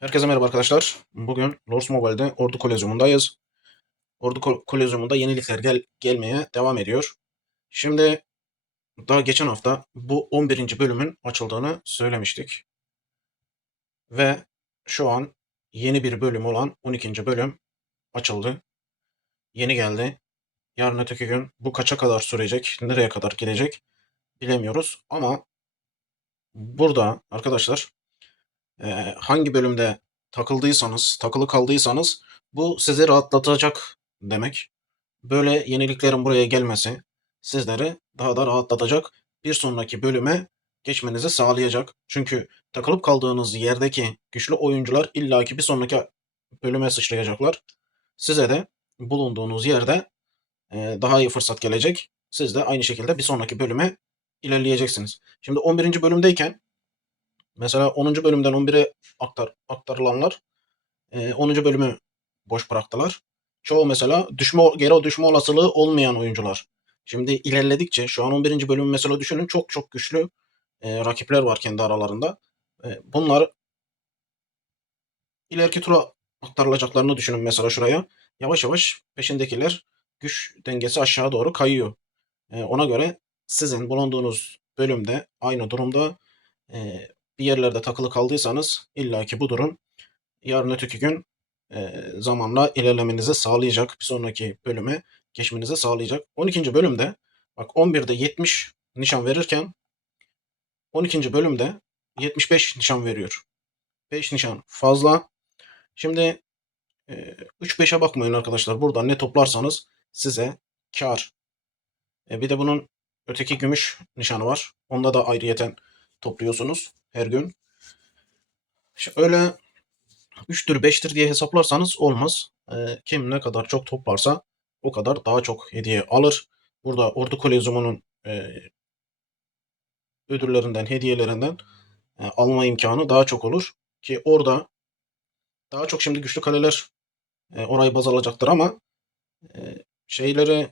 Herkese merhaba arkadaşlar. Bugün Lords Mobile'de Ordu Kolezyumundayız. Ordu Kolezyumunda yenilikler gelmeye devam ediyor. Şimdi daha geçen hafta bu 11. bölümün açıldığını söylemiştik. Ve şu an yeni bir bölüm olan 12. bölüm açıldı. Yeni geldi. Yarın öteki gün bu kaça kadar sürecek, nereye kadar gidecek bilemiyoruz. Ama burada arkadaşlar hangi bölümde takılı kaldıysanız bu sizi rahatlatacak demek. Böyle yeniliklerin buraya gelmesi sizleri daha da rahatlatacak. Bir sonraki bölüme geçmenizi sağlayacak. Çünkü takılıp kaldığınız yerdeki güçlü oyuncular illaki bir sonraki bölüme sıçrayacaklar. Size de bulunduğunuz yerde daha iyi fırsat gelecek. Siz de aynı şekilde bir sonraki bölüme ilerleyeceksiniz. Şimdi 11. bölümdeyken mesela 10. bölümden 11'e aktarılanlar 10. bölümü boş bıraktılar. Çoğu mesela geri düşme olasılığı olmayan oyuncular. Şimdi ilerledikçe şu an 11. bölümü mesela düşünün, çok çok güçlü rakipler var kendi aralarında. Bunlar ileriki tura aktarılacaklarını düşünün mesela şuraya. Yavaş yavaş peşindekiler güç dengesi aşağı doğru kayıyor. Ona göre sizin bulunduğunuz bölümde aynı durumda bir yerlerde takılı kaldıysanız illaki bu durum yarın öteki gün zamanla ilerlemenizi sağlayacak. Bir sonraki bölüme geçmenizi sağlayacak. 12. bölümde bak 11'de 70 nişan verirken 12. bölümde 75 nişan veriyor. 5 nişan fazla. Şimdi 3-5'e bakmayın arkadaşlar. Buradan ne toplarsanız size kar. Bir de bunun öteki gümüş nişanı var. Onda da ayrıyeten topluyorsunuz her gün. Öyle 3'tür 5'tir diye hesaplarsanız olmaz. Kim ne kadar çok toplarsa o kadar daha çok hediye alır. Burada Ordu Kolezyumu'nun ödüllerinden, hediyelerinden alma imkanı daha çok olur. Ki orada daha çok şimdi güçlü kaleler orayı baz alacaktır ama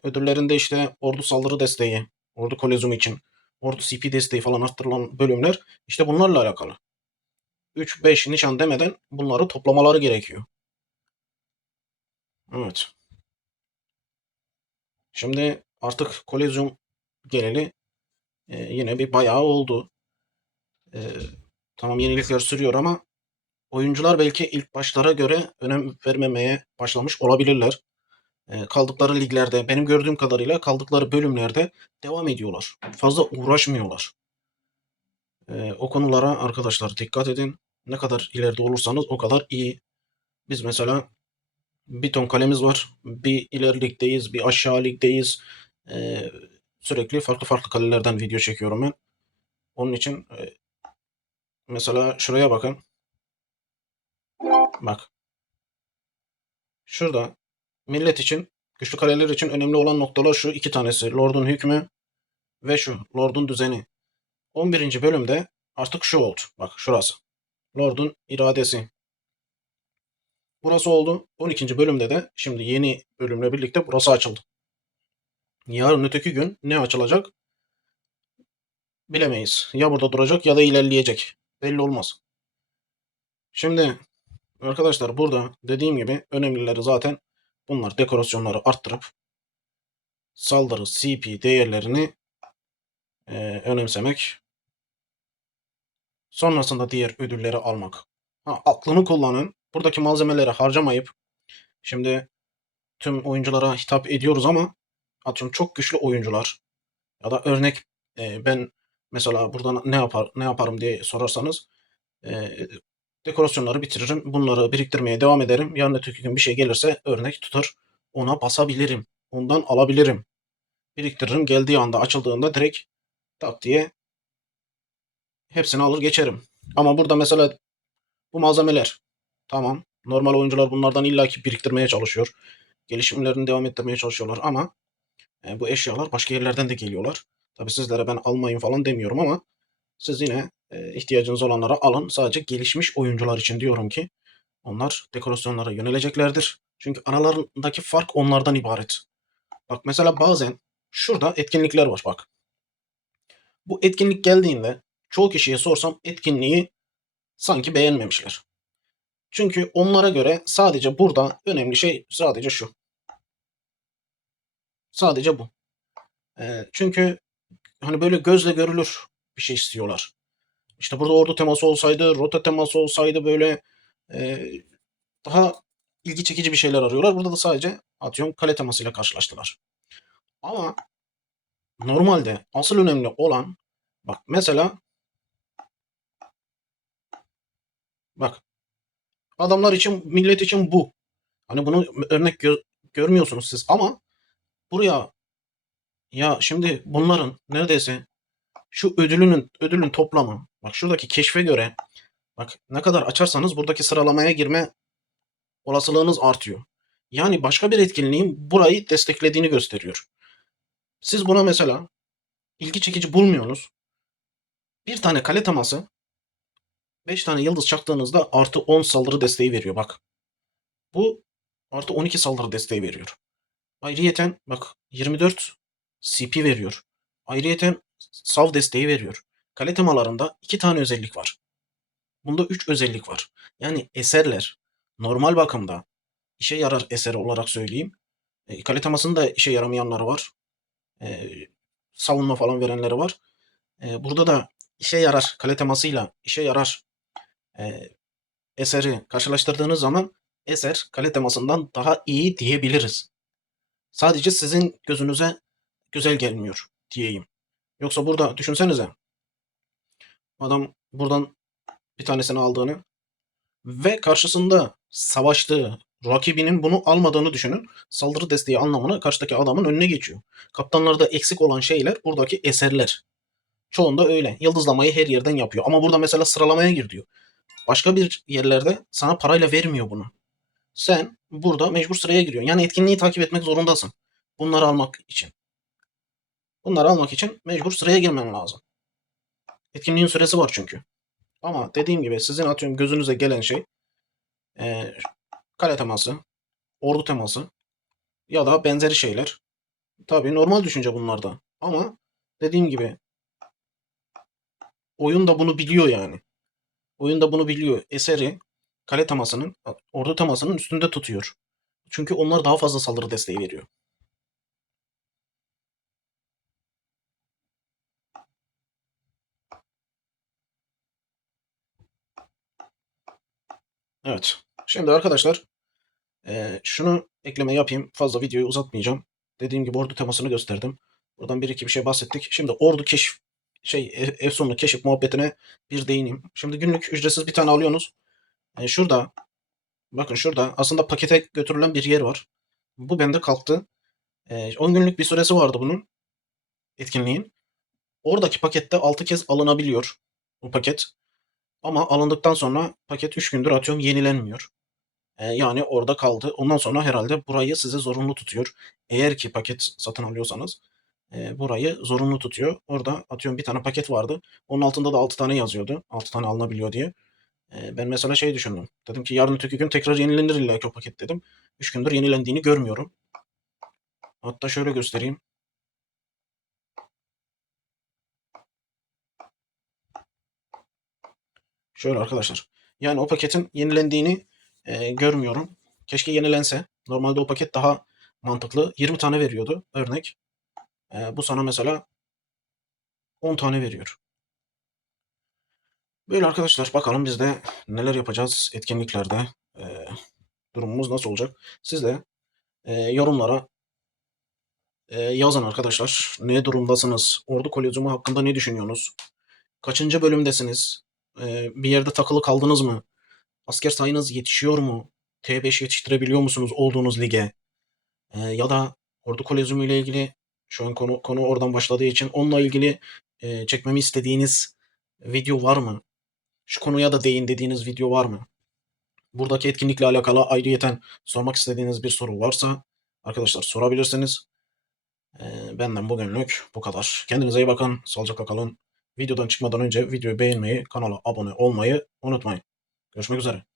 ödüllerinde işte ordu saldırı desteği, Ordu Kolezyumu için, Ordu CP desteği falan arttırılan bölümler işte bunlarla alakalı. 3-5 nişan demeden bunları toplamaları gerekiyor. Evet. Şimdi artık Kolezyum geleli yine bir bayağı oldu. E, tamam, yenilikler sürüyor ama oyuncular belki ilk başlara göre önem vermemeye başlamış olabilirler. Kaldıkları liglerde, benim gördüğüm kadarıyla kaldıkları bölümlerde devam ediyorlar. Fazla uğraşmıyorlar. O konulara arkadaşlar dikkat edin. Ne kadar ileride olursanız o kadar iyi. Biz mesela bir ton kalemiz var. Bir ileri ligdeyiz, bir aşağı ligdeyiz. E, sürekli farklı farklı kalelerden video çekiyorum ben. Onun için mesela şuraya bakın. Bak. Şurada millet için, güçlü kaleler için önemli olan noktalar şu iki tanesi. Lord'un hükmü ve şu Lord'un düzeni. 11. bölümde artık şu oldu. Bak şurası. Lord'un iradesi. Burası oldu. 12. bölümde de şimdi yeni bölümle birlikte burası açıldı. Yarın öteki gün ne açılacak bilemeyiz. Ya burada duracak ya da ilerleyecek. Belli olmaz. Şimdi arkadaşlar burada dediğim gibi önemlileri zaten bunlar. Dekorasyonları arttırıp saldırı CP değerlerini önemsemek. Sonrasında diğer ödülleri almak. Aklını kullanın. Buradaki malzemeleri harcamayıp şimdi tüm oyunculara hitap ediyoruz ama atıyorum çok güçlü oyuncular ya da örnek ben mesela burada ne yaparım diye sorarsanız e, dekorasyonları bitiririm. Bunları biriktirmeye devam ederim. Yarın öteki gün bir şey gelirse örnek tutar. Ona basabilirim. Ondan alabilirim. Biriktiririm. Geldiği anda açıldığında direkt tak diye hepsini alır geçerim. Ama burada mesela bu malzemeler tamam. Normal oyuncular bunlardan illaki biriktirmeye çalışıyor. Gelişimlerini devam ettirmeye çalışıyorlar ama bu eşyalar başka yerlerden de geliyorlar. Tabii sizlere ben almayın falan demiyorum ama siz yine ihtiyacınız olanlara alın. Sadece gelişmiş oyuncular için diyorum ki onlar dekorasyonlara yöneleceklerdir. Çünkü aralarındaki fark onlardan ibaret. Bak mesela bazen şurada etkinlikler var bak. Bu etkinlik geldiğinde çoğu kişiye sorsam etkinliği sanki beğenmemişler. Çünkü onlara göre sadece burada önemli şey sadece şu. Sadece bu. Çünkü hani böyle gözle görülür bir şey istiyorlar. İşte burada ordu teması olsaydı, rota teması olsaydı böyle e, daha ilgi çekici bir şeyler arıyorlar. Burada da sadece atıyorum kale temasıyla karşılaştılar. Ama normalde asıl önemli olan bak mesela bak adamlar için millet için bu. Hani bunu örnek görmüyorsunuz siz ama buraya ya şimdi bunların neredeyse şu ödülün toplamı bak şuradaki keşfe göre bak ne kadar açarsanız buradaki sıralamaya girme olasılığınız artıyor. Yani başka bir etkinliğin burayı desteklediğini gösteriyor. Siz buna mesela ilgi çekici bulmuyorsunuz. Bir tane kale teması 5 tane yıldız çaktığınızda artı 10 saldırı desteği veriyor bak. Bu artı 12 saldırı desteği veriyor. Ayrıyeten bak 24 CP veriyor. Ayrıyeten sav desteği veriyor. Kale temalarında 2 tane özellik var. Bunda 3 özellik var. Yani eserler normal bakımda işe yarar eseri olarak söyleyeyim. Kale temasında işe yaramayanları var. E, savunma falan verenleri var. Burada da işe yarar kale temasıyla işe yarar e, eseri karşılaştırdığınız zaman eser kale temasından daha iyi diyebiliriz. Sadece sizin gözünüze güzel gelmiyor diyeyim. Yoksa burada düşünsenize adam buradan bir tanesini aldığını ve karşısında savaştığı rakibinin bunu almadığını düşünün. Saldırı desteği anlamına karşıdaki adamın önüne geçiyor. Kaptanlarda eksik olan şeyler buradaki eserler. Çoğunda öyle. Yıldızlamayı her yerden yapıyor. Ama burada mesela sıralamaya gir diyor. Başka bir yerlerde sana parayla vermiyor bunu. Sen burada mecbur sıraya giriyorsun. Yani etkinliği takip etmek zorundasın. Bunları almak için. Bunları almak için mecbur sıraya girmen lazım. Etkinliğin süresi var çünkü. Ama dediğim gibi sizin atıyorum gözünüze gelen şey e, kale teması, ordu teması ya da benzeri şeyler. Tabii normal düşünce bunlarda. Ama dediğim gibi oyun da bunu biliyor yani. Oyun da bunu biliyor. Eseri kale temasının, ordu temasının üstünde tutuyor. Çünkü onlar daha fazla saldırı desteği veriyor. Evet. Şimdi arkadaşlar şunu ekleme yapayım. Fazla videoyu uzatmayacağım. Dediğim gibi ordu temasını gösterdim. Buradan bir iki bir şey bahsettik. Şimdi ordu keşif efsunlu keşif muhabbetine bir değineyim. Şimdi günlük ücretsiz bir tane alıyorsunuz. Şurada bakın şurada aslında pakete götürülen bir yer var. Bu bende kalktı. 10 günlük bir süresi vardı bunun etkinliğin. Oradaki pakette 6 kez alınabiliyor bu paket. Ama alındıktan sonra paket 3 gündür atıyorum yenilenmiyor. Yani orada kaldı. Ondan sonra herhalde burayı size zorunlu tutuyor. Eğer ki paket satın alıyorsanız burayı zorunlu tutuyor. Orada atıyorum bir tane paket vardı. Onun altında da 6 tane yazıyordu. 6 tane alınabiliyor diye. Ben mesela şey düşündüm. Dedim ki yarın öteki gün tekrar yenilenir illa ki o paket dedim. 3 gündür yenilendiğini görmüyorum. Hatta şöyle göstereyim. Şöyle arkadaşlar. Yani o paketin yenilendiğini görmüyorum. Keşke yenilense. Normalde o paket daha mantıklı. 20 tane veriyordu örnek. Bu sana mesela 10 tane veriyor. Böyle arkadaşlar bakalım biz de neler yapacağız etkinliklerde. Durumumuz nasıl olacak? Siz de yorumlara yazın arkadaşlar. Ne durumdasınız? Ordu Kolezyumu hakkında ne düşünüyorsunuz? Kaçıncı bölümdesiniz? Bir yerde takılı kaldınız mı? Asker sayınız yetişiyor mu? T5 yetiştirebiliyor musunuz olduğunuz lige? Ya da Ordu Kolezyumu ile ilgili şu an konu oradan başladığı için onunla ilgili çekmemi istediğiniz video var mı? Şu konuya da değin dediğiniz video var mı? Buradaki etkinlikle alakalı ayrıyeten sormak istediğiniz bir soru varsa arkadaşlar sorabilirsiniz. Benden bugünlük bu kadar. Kendinize iyi bakın. Sağlıcakla kalın. Videodan çıkmadan önce videoyu beğenmeyi, kanala abone olmayı unutmayın. Görüşmek üzere.